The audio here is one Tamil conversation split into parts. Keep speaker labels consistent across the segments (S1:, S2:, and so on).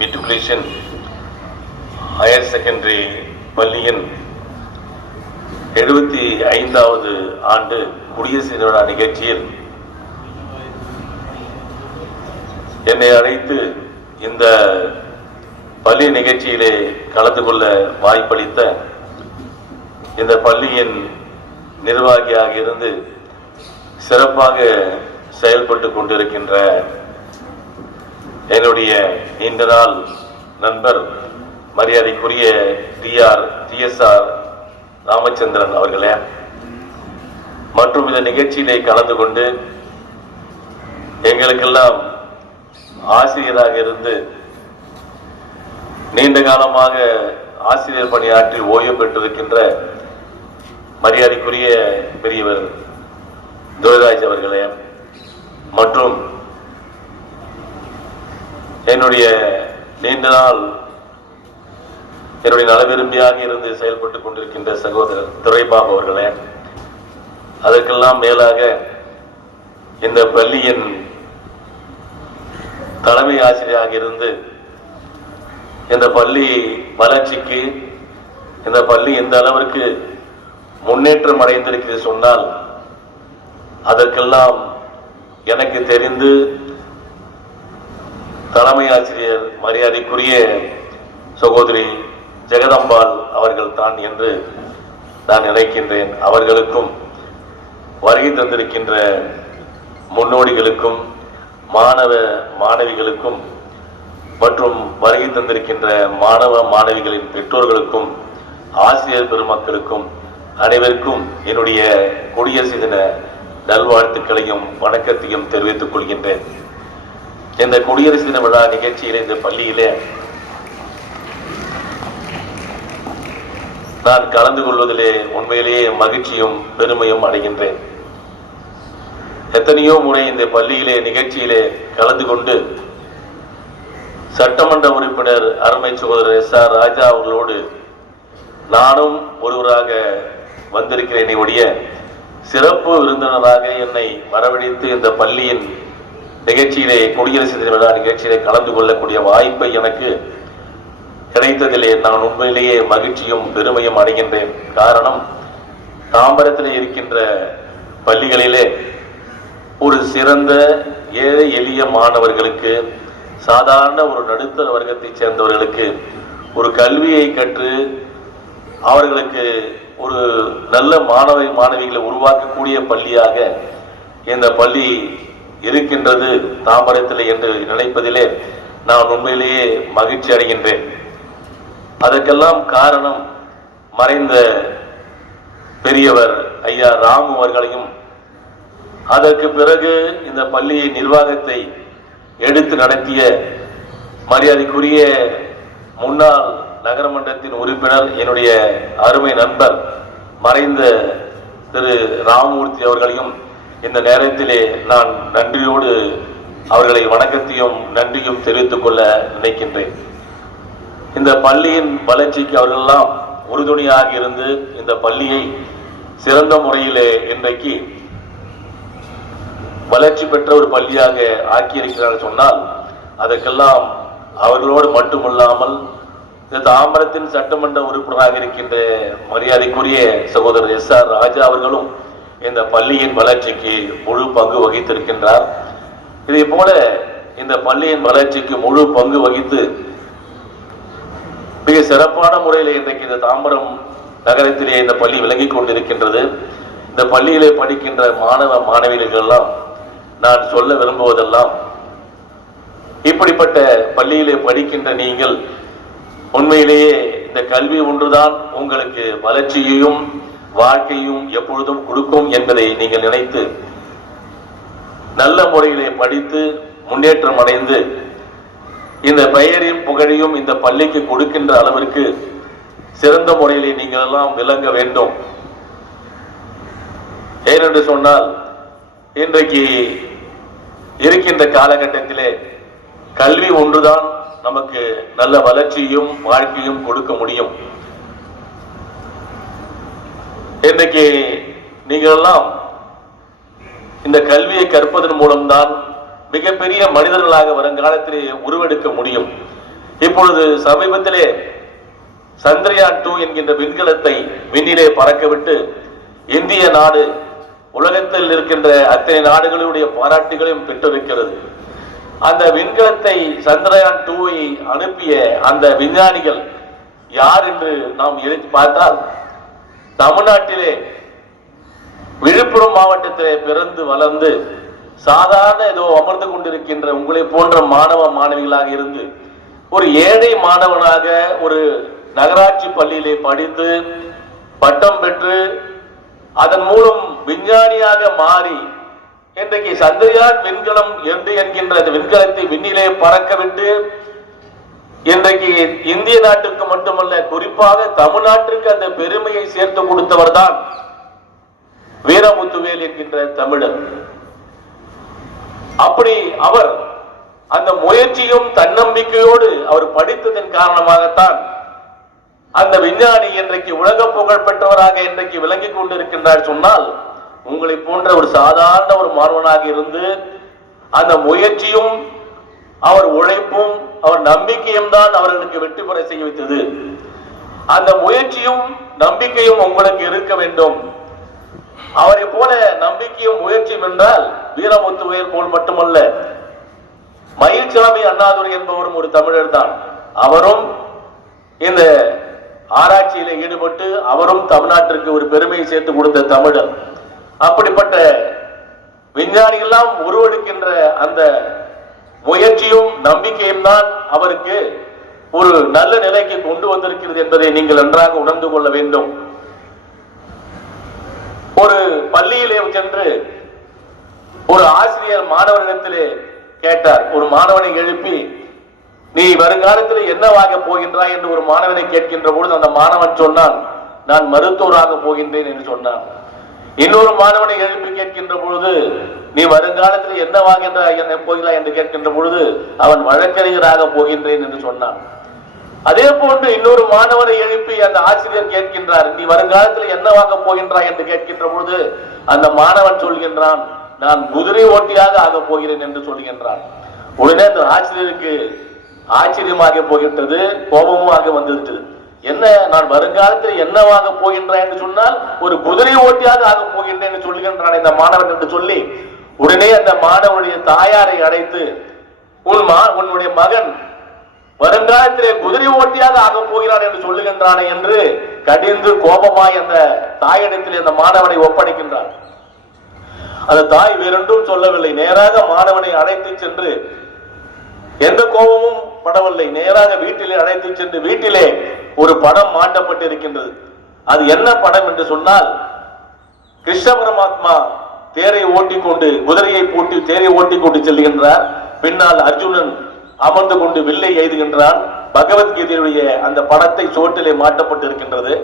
S1: மெட்ரிகுலேஷன் ஹையர் செகண்டரி பள்ளியின் எழுபத்தி ஐந்தாவது ஆண்டு குடியரசு தின நிகழ்ச்சியில் என்னை அழைத்து இந்த பள்ளி நிகழ்ச்சியிலே கலந்து கொள்ள வாய்ப்பளித்த இந்த பள்ளியின் நிர்வாகியாக இருந்து சிறப்பாக செயல்பட்டு கொண்டிருக்கின்ற என்னுடைய நீண்ட நாள் நண்பர் மரியாதைக்குரிய டிஆர் டிஎஸ்ஆர் ராமச்சந்திரன் அவர்களே மற்றும் இந்த நிகழ்ச்சியிலே கலந்து கொண்டு எங்களுக்கெல்லாம் ஆசிரியராக இருந்து நீண்ட காலமாக ஆசிரியர் பணியாற்றி ஓய்வு பெற்றிருக்கின்ற மரியாதைக்குரிய பெரியவர் துரைராஜ் அவர்களே மற்றும் என்னுடைய நீண்ட நாள் என்னுடைய நலவிரும்பியாக இருந்து செயல்பட்டுக் கொண்டிருக்கின்ற சகோதரர் துரைபாபு அவர்களே அதற்கெல்லாம் மேலாக இந்த பள்ளியின் தலைமை ஆசிரியராக இருந்து இந்த பள்ளி வளர்ச்சிக்கு இந்த பள்ளி எந்த அளவிற்கு முன்னேற்றம் அடைந்திருக்கிறது சொன்னால் அதற்கெல்லாம் எனக்கு தெரிந்து தலைமை ஆசிரியர் மரியாதைக்குரிய சகோதரி ஜெகதம்பாள் அவர்கள் தான் என்று நான் நினைக்கின்றேன். அவர்களுக்கும் வருகை தந்திருக்கின்ற முன்னோடிகளுக்கும் மாணவ மாணவிகளுக்கும் மற்றும் வருகை தந்திருக்கின்ற மாணவ மாணவிகளின் பெற்றோர்களுக்கும் ஆசிரியர் பெருமக்களுக்கும் அனைவருக்கும் என்னுடைய குடியரசு தின நல்வாழ்த்துக்களையும் வணக்கத்தையும் தெரிவித்துக் கொள்கின்றேன். இந்த குடியரசு தின விழா நிகழ்ச்சியில இந்த பள்ளியிலே நான் கலந்து கொள்வதிலே உண்மையிலேயே மகிழ்ச்சியும் பெருமையும் அடைகின்றேன். எத்தனையோ முறை இந்த பள்ளியிலே நிகழ்ச்சியிலே கலந்து கொண்டு சட்டமன்ற உறுப்பினர் அருமை சகோதரர் எஸ் ஆர் ராஜா அவர்களோடு நானும் ஒருவராக வந்திருக்கிறேன் ஒழிய சிறப்பு விருந்தினராக என்னை வரவழைத்து இந்த பள்ளியின் நிகழ்ச்சியிலே குடியரசு தின விழா நிகழ்ச்சியிலே கலந்து கொள்ளக்கூடிய வாய்ப்பை எனக்கு கிடைத்ததிலே நான் உண்மையிலேயே மகிழ்ச்சியும் பெருமையும் அடைகின்றேன். காரணம் தாம்பரத்தில் இருக்கின்ற பள்ளிகளிலே ஒரு சிறந்த ஏழை எளிய மாணவர்களுக்கு சாதாரண ஒரு நடுத்தர வர்க்கத்தைச் சேர்ந்தவர்களுக்கு ஒரு கல்வியை கற்று அவர்களுக்கு ஒரு நல்ல மாணவ மாணவிகளை உருவாக்கக்கூடிய பள்ளியாக இந்த பள்ளி இருக்கின்றது தாம்பரத்தில் என்று நினைப்பதிலே நான் உண்மையிலேயே மகிழ்ச்சி அடைகின்றேன். அதற்கெல்லாம் காரணம் மறைந்த பெரியவர் ஐயா ராமு அவர்களையும் அதற்கு பிறகு இந்த பள்ளியை நிர்வாகத்தை எடுத்து நடத்திய மரியாதைக்குரிய முன்னாள் நகரமன்றத்தின் உறுப்பினர் என்னுடைய அருமை நண்பர் மறைந்த திரு ராமமூர்த்தி அவர்களையும் இந்த நேரத்திலே நான் நன்றியோடு அவர்களை வணக்கத்தையும் நன்றியும் தெரிவித்துக் கொள்ள நினைக்கின்றேன். இந்த பள்ளியின் வளர்ச்சிக்கு அவர்களெல்லாம் உறுதுணையாக இருந்து இந்த பள்ளியை சிறந்த முறையிலே இன்றைக்கு வளர்ச்சி பெற்ற ஒரு பள்ளியாக ஆக்கியிருக்கிறார்கள் சொன்னால் அதற்கெல்லாம் அவர்களோடு மட்டுமல்லாமல் இந்த தாம்பரத்தின் சட்டமன்ற உறுப்பினராக இருக்கின்ற மரியாதைக்குரிய சகோதரர் எஸ் ஆர் ராஜா அவர்களும் இந்த பள்ளியின் வளர்ச்சிக்கு முழு பங்கு வகித்திருக்கின்றார். இதே போல இந்த பள்ளியின் வளர்ச்சிக்கு முழு பங்கு வகித்து மிக சிறப்பான முறையில் இன்றைக்கு இந்த தாம்பரம் நகரத்திலே இந்த பள்ளி விளங்கிக் கொண்டிருக்கின்றது. இந்த பள்ளியிலே படிக்கின்ற மாணவ மாணவிகள் நான் சொல்ல விரும்புவதெல்லாம் இப்படிப்பட்ட பள்ளியிலே படிக்கின்ற நீங்கள் உண்மையிலேயே இந்த கல்வி ஒன்றுதான் உங்களுக்கு வளர்ச்சியையும் வாழ்க்கையும் எப்பொழுதும் கொடுக்கும் என்பதை நீங்கள் நினைத்து நல்ல முறையிலே படித்து முன்னேற்றம் அடைந்து இந்த பெயரையும் புகழையும் இந்த பள்ளிக்கு கொடுக்கின்ற அளவிற்கு சிறந்த முறையிலே நீங்கள் எல்லாம் விளங்க வேண்டும். ஏனென்று சொன்னால் இன்றைக்கு இருக்கின்ற காலகட்டத்திலே கல்வி ஒன்றுதான் நமக்கு நல்ல வளர்ச்சியும் வாழ்க்கையும் கொடுக்க முடியும். இன்றைக்கு நீங்கள் எல்லாம் இந்த கல்வியை கற்பதன் மூலம்தான் மிகப்பெரிய மனிதர்களாக வருங்காலத்திலே உருவெடுக்க முடியும். இப்பொழுது சமீபத்திலே சந்திரயான் டூ என்கின்ற விண்கலத்தை விண்ணிலே பறக்கவிட்டு இந்திய நாடு உலகத்தில் இருக்கின்ற அத்தனை நாடுகளுடைய பாராட்டுகளையும் பெற்றிருக்கிறது. அந்த விண்கலத்தை சந்திரயான் டூவை அனுப்பிய அந்த விஞ்ஞானிகள் யார் என்று நாம் எழுதி பார்த்தால் தமிழ்நாட்டிலே விழுப்புரம் மாவட்டத்திலே பிறந்து வளர்ந்து சாதாரண ஏதோ அமர்ந்து கொண்டிருக்கின்ற உங்களை போன்ற மாணவ மாணவிகளாக இருந்து ஒரு ஏழை மாணவனாக ஒரு நகராட்சி பள்ளியிலே படித்து பட்டம் பெற்று அதன் மூலம் விஞ்ஞானியாக மாறி இன்றைக்கு சந்திரயான் விண்கலம் என்று என்கின்ற அந்த விண்கலத்தை விண்ணிலே பறக்க விட்டு இன்றைக்கு இந்திய நாட்டிற்கு மட்டுமல்ல குறிப்பாக தமிழ்நாட்டிற்கு அந்த பெருமையை சேர்த்து கொடுத்தவர் தான் வீரமுத்துவேல் என்கின்ற தமிழர். அப்படி அவர் அந்த முயற்சியும் தன்னம்பிக்கையோடு அவர் படித்ததன் காரணமாகத்தான் அந்த விஞ்ஞானி இன்றைக்கு உலக புகழ் பெற்றவராக இன்றைக்கு விளங்கிக் கொண்டிருக்கின்றார் சொன்னால் உங்களை போன்ற ஒரு சாதாரண ஒரு மாணவனாக இருந்து அந்த முயற்சியும் அவர் உழைப்பும் அவர் நம்பிக்கையும் தான் அவர்களுக்கு வெற்றி பெற செய்ய வைத்தது. அந்த முயற்சியும் நம்பிக்கையும் உங்களுக்கு இருக்க வேண்டும். அவரை போல நம்பிக்கையும் முயற்சியும் என்றால் வீரமுத்துவேல் போல் மட்டுமல்ல. மயில்சாமி அண்ணாதுரை என்பவரும் ஒரு தமிழர் தான். அவரும் இந்த ஆராய்ச்சியில ஈடுபட்டு அவரும் தமிழ்நாட்டிற்கு ஒரு பெருமையை சேர்த்து கொடுத்த தமிழர். அப்படிப்பட்ட விஞ்ஞானிகள்லாம் உருவெடுக்கின்ற அந்த முயற்சியும் நம்பிக்கையும் தான் அவருக்கு ஒரு நல்ல நிலைக்கு கொண்டு வந்திருக்கிறது என்பதை நீங்கள் நன்றாக உணர்ந்து கொள்ள வேண்டும். ஒரு பள்ளியிலே சென்று ஒரு ஆசிரியர் மாணவனிடத்திலே கேட்டார். ஒரு மாணவனை எழுப்பி நீ வருங்காலத்தில் என்னவாக போகின்றாய்? என்று ஒரு மாணவனை கேட்கின்ற பொழுது அந்த மாணவன் சொன்னான் நான் மருத்துவராக போகின்றேன் என்று சொன்னான். இன்னொரு மாணவனை எழுப்பி கேட்கின்ற பொழுது நீ வருங்காலத்தில் என்ன வாங்கின்ற போகிறாய் என்று கேட்கின்ற பொழுது அவன் வழக்கறிஞராக போகின்றேன் என்று சொன்னான். அதே போன்று இன்னொரு மாணவனை எழுப்பி அந்த ஆசிரியர் கேட்கின்றார் நீ வருங்காலத்தில் என்னவாக போகின்றாய்? என்று கேட்கின்ற பொழுது அந்த மாணவன் சொல்கின்றான் நான் குதிரை ஓட்டியாக ஆகப் போகிறேன் என்று சொல்கின்றான். உடனே அந்த ஆசிரியருக்கு ஆச்சரியமாக போகின்றது கோபமாக வந்துவிட்டது. என்ன நான் வருங்காலத்தில் என்னவாக போகின்றேன் என்று சொன்னால் ஒரு குதிரை ஓட்டியாக ஆக போகின்றேன் என்று சொல்கின்றான் இந்த மாணவன் என்று சொல்லி உடனே அந்த மாணவனுடைய தாயாரை அழைத்து உன் மா உன்னுடைய மகன் வருங்காலத்திலே குதிரை ஓட்டியாக ஆக போகிறான் என்று சொல்லுகின்றானே என்று கடிந்து கோபமாய் அந்த தாயிடத்தில் அந்த மாணவனை ஒப்படைக்கின்றான். அந்த தாய் வேறென்றும் சொல்லவில்லை. நேராக மாணவனை அழைத்து சென்று எந்த கோபமும் படவில்லை. நேராக வீட்டிலே அழைத்து சென்று வீட்டிலே ஒரு படம் மாட்டப்பட்டிருக்கின்றது அது என்ன படம்? என்று சொன்னால் கிருஷ்ண பரமாத்மா தேரை ஓட்டிக்கொண்டு குதிரையை போட்டு தேரை ஓட்டிக்கொண்டு செல்கின்றார். பின்னால் அர்ஜுனன் அமர்ந்து கொண்டு வில்லை எய்துகின்றான். பகவத்கீதையுடைய அந்த படத்தை சுவற்றிலே மாட்டப்பட்டு இருக்கின்றது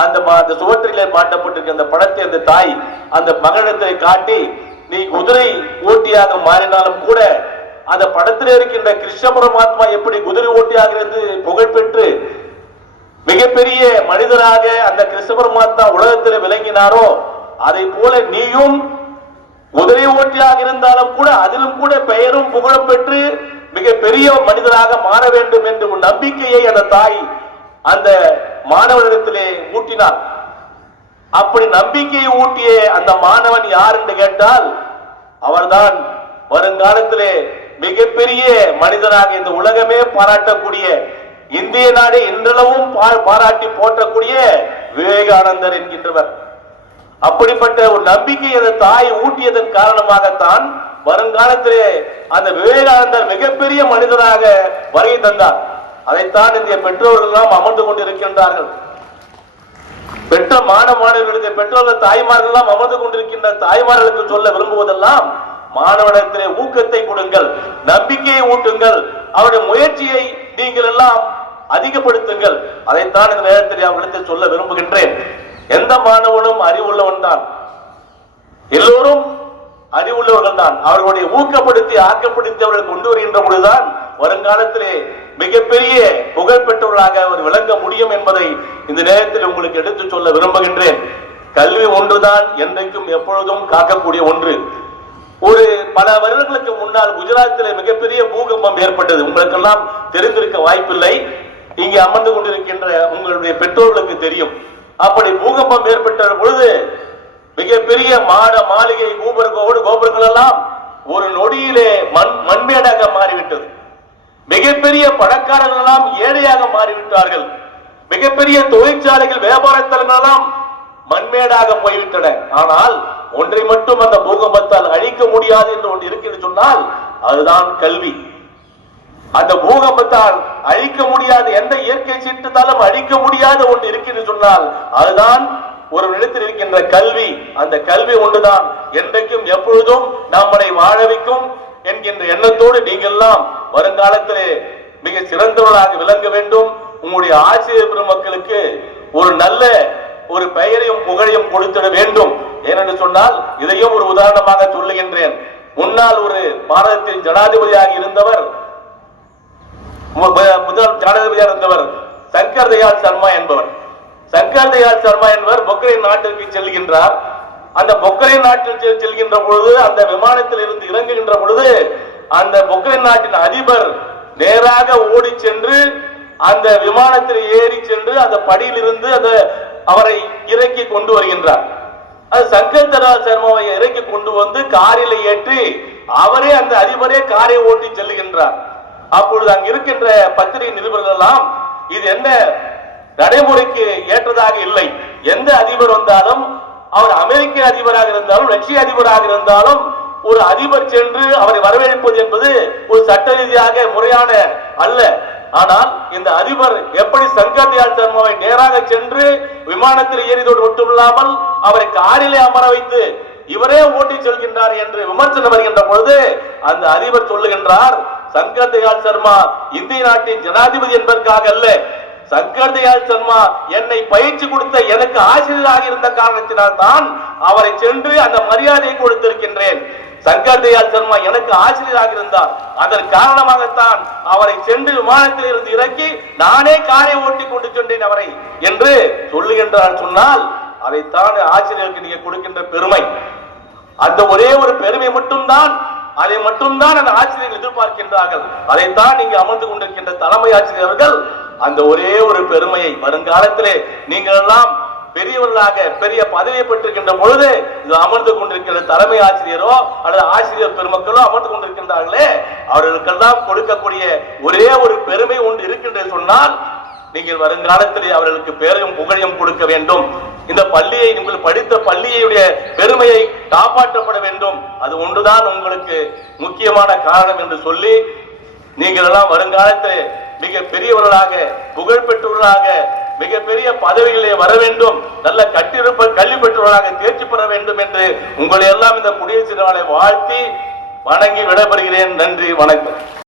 S1: அந்த அந்த சுவற்றிலே மாட்டப்பட்டிருக்க அந்த படத்தை அந்த தாய் அந்த மகனிடத்தை காட்டி நீ குதிரை ஓட்டியாக மாறினாலும் கூட அந்த படத்தில் இருக்கின்ற கிருஷ்ண பரமாத்மா எப்படி குதிரை ஓட்டியாக இருந்து மிகப்பெரிய மனிதராக அந்த கிருஷ்ண பரமாத்மா உலகத்தில் விளங்கினாரோ அதை போல நீயும் குதிரை ஓட்டியாக இருந்தாலும் கூட அதிலும் கூட பெயரும் புகழும் பெற்று மிக பெரிய மனிதராக மாற வேண்டும் என்று நம்பிக்கையை அந்த தாய் அந்த மாணவனிடத்திலே ஊட்டினார் அப்படி நம்பிக்கையை ஊட்டிய அந்த மாணவன் யார் என்று கேட்டால் அவர்தான் வருங்காலத்திலே மிகப்பெரிய மனிதராக இந்த உலகமே பாராட்டக்கூடிய இந்திய நாடு இன்றளவும் பாராட்டி போற்றக்கூடிய விவேகானந்தர் என்கின்றவர். அப்படிப்பட்ட ஒரு நம்பிக்கை அந்த தாய் ஊட்டியதன் காரணமாகத்தான் வருங்காலத்திலே அந்த விவேகானந்தர் மிகப்பெரிய மனிதராக வருகை தந்தார். அதைத்தான் இந்திய பெற்றோர்கள் எல்லாம் அமர்ந்து கொண்டிருக்கின்றார்கள். பெற்ற மாணவ மாணவர்களுக்கு பெற்றோர்கள் தாய்மார்கள் எல்லாம் அமர்ந்து கொண்டிருக்கின்ற தாய்மார்களுக்கு சொல்ல விரும்புவதெல்லாம் மாணவனிடத்திலே ஊக்கத்தை கொடுங்கள் நம்பிக்கையை ஊட்டுங்கள் அவருடைய முயற்சியை நீங்கள் எல்லாம் அதிகப்படுத்துங்கள். அதைத்தான் இந்த நேரத்தில் அவர்களிடத்தில் சொல்ல விரும்புகின்றேன். எந்த மாணவனும் அறிவுள்ளவன் தான். எல்லோரும் அறிவுள்ளவர்கள் தான். அவர்களுடைய ஊக்கப்படுத்தி ஆக்கப்படுத்தி அவர்கள் கொண்டு வருகின்ற பொழுதுதான் வருங்காலத்திலே மிகப்பெரிய புகழ்பெற்றவர்களாக அவர் விளங்க முடியும் என்பதை இந்த நேரத்தில் உங்களுக்கு எடுத்து சொல்ல விரும்புகின்றேன். கல்வி ஒன்றுதான் என்றைக்கும் எப்பொழுதும் காக்கக்கூடிய ஒன்று. ஒரு பல வருடங்களுக்கு முன்னால் குஜராத்திலே மிகப்பெரிய பூகம்பம் ஏற்பட்டது. உங்களுக்கெல்லாம் தெரிந்திருக்க வாய்ப்பில்லை. இங்கே அமர்ந்து கொண்டிருக்கின்ற உங்களுடைய பெற்றோர்களுக்கு தெரியும். அப்படி பூகம்பம் ஏற்பட்ட பொழுது மிகப்பெரிய மாட மாளிகை கோபுர கோபுரங்கள் எல்லாம் ஒரு நொடியிலே மண் மண்மேடாக மாறிவிட்டது. மிகப்பெரிய பணக்காரர்கள் எல்லாம் ஏழையாக மாறிவிட்டார்கள். மிகப்பெரிய தொழிற்சாலைகள் வியாபாரத்தலங்கள் எல்லாம் மண்மேடாக போய்விட்டன. ஆனால் ஒன்றை மட்டும் அந்த பூகம்பத்தால் அழிக்க முடியாது என்று ஒன்று இருக்கிறது சொன்னால் அதுதான் கல்வி. அந்த பூகம்பத்தால் அழிக்க முடியாத எந்த இயற்கை சீற்றத்தாலும் அழிக்க முடியாத ஒன்று இருக்குன்னு சொன்னால் அதுதான் ஒரு இடத்தில் இருக்கின்ற கல்வி. அந்த கல்வி ஒன்றுதான். என்றைக்கும் எப்பொழுதும் நம்மளை வாழ வைக்கும் என்கின்ற எண்ணத்தோடு நீங்கள்லாம் வருங்காலத்திலே மிக சிறந்தவர்களாக விளங்க வேண்டும். உங்களுடைய ஆசிரியர் பெருமக்களுக்கு ஒரு நல்ல ஒரு பெயரையும் புகழையும் கொடுத்திட வேண்டும். ஏனென்று சொன்னால் இதையும் ஒரு உதாரணமாக சொல்லுகின்றேன். முன்னால் ஒரு பாரதத்தின் ஜனாதிபதியாக இருந்தவர் முதல் ஜனாதிபதியாக இருந்தவர் சங்கர் தயாள் சர்மா என்பவர். சங்கர் தயாள் சர்மா என்பவர் பொக்ரைன் நாட்டிற்கு செல்கின்றார். அந்த பொக்ரைன் நாட்டில் செல்கின்ற பொழுது அந்த விமானத்தில் இருந்து இறங்குகின்ற பொழுது அந்த பொக்ரைன் நாட்டின் அதிபர் நேராக ஓடி சென்று அந்த விமானத்தில் ஏறி சென்று அந்த படியிலிருந்து அந்த அவரை இறக்கி கொண்டு வருகின்றார். அது சங்கர் தயாள் சர்மாவை இறக்கி கொண்டு வந்து காரில் ஏற்றி அவரே அந்த அதிபரே காரை ஓட்டி செல்லுகின்றார். அப்பொழுது அங்க இருக்கின்ற பத்திரிகை நிருபர்கள் எல்லாம் இது என்ன நடைமுறைக்கு ஏற்றதாக இல்லை. எந்த அதிபர் வந்தாலும் அவர் அமெரிக்க அதிபராக இருந்தாலும் ரஷ்ய அதிபராக இருந்தாலும் ஒரு அதிபர் சென்று அவரை வரவேற்பது என்பது ஒரு சட்ட ரீதியாக முறையான அல்ல. ஆனால் இந்த அதிபர் எப்படி சங்கர்தயாள் சர்மாவை நேராக சென்று விமானத்தில் ஏறியதோடு மட்டுமில்லாமல் அவரை காரிலே அமர வைத்து இவரே ஓட்டி செல்கின்றார் என்று விமர்சனம் வருகின்ற பொழுது அந்த அதிபர் சொல்லுகின்றார் சங்கர் தயாள் சர்மா இந்திய நாட்டின் ஜனாதிபதி என்பதற்காக அல்ல. சங்கர் தயாள் சர்மா என்னை பயிற்சி கொடுத்த எனக்கு ஆசிரியராக இருந்த காரணத்தினால் தான் அவரை சென்று அந்த மரியாதையை கொடுத்திருக்கின்றேன். சங்கர் தயாள் சர்மா எனக்கு ஆசிரியராக இருந்தார். அதன் காரணமாகத்தான் அவரை சென்று விமானத்தில் இருந்து இறக்கி நானே காரை ஓட்டி கொண்டு சென்றேன் அவரை என்று சொல்லுகின்றார் சொன்னால் அதைத்தான் ஆசிரியருக்கு நீங்க கொடுக்கின்ற பெருமை. அந்த ஒரே ஒரு பெருமை மட்டும்தான் அதை மட்டும்தான் அந்த ஆசிரியர்கள் எதிர்பார்க்கின்றார்கள். அதைத்தான் நீங்க அமர்ந்து கொண்டிருக்கின்ற தலைமை ஆசிரியர்கள் அந்த ஒரே ஒரு பெருமையை வருங்காலத்திலே நீங்கள் எல்லாம் பெரியவர்களாக பெரிய பதவியை பெற்றிருக்கின்ற பொழுது இது அமர்ந்து கொண்டிருக்கின்ற தலைமை ஆசிரியரோ அல்லது ஆசிரியர் பெருமக்களோ அமர்ந்து கொண்டிருக்கின்றார்களே அவர்களுக்கெல்லாம் கொடுக்கக்கூடிய ஒரே ஒரு பெருமை ஒன்று இருக்கின்றது சொன்னால் நீங்கள் வருங்காலத்திலே அவர்களுக்கு பேரையும் புகழையும் கொடுக்க வேண்டும். இந்த பள்ளியை நீங்கள் படித்த பள்ளியுடைய பெருமையை காப்பாற்றப்பட வேண்டும். அது ஒன்றுதான் உங்களுக்கு முக்கியமான காரணம் என்று சொல்லி நீங்கள் எல்லாம் வருங்காலத்தில் மிக பெரியவர்களாக புகழ் பெற்றவர்களாக மிகப்பெரிய பதவிகளே வர வேண்டும். நல்ல கட்டிருப்ப கல்வி பெற்றவர்களாக தேர்ச்சி பெற வேண்டும் என்று உங்களை எல்லாம் இந்த குடியரசு நாளை வாழ்த்தி வணங்கி விடைபெறுகிறேன். நன்றி வணக்கம்.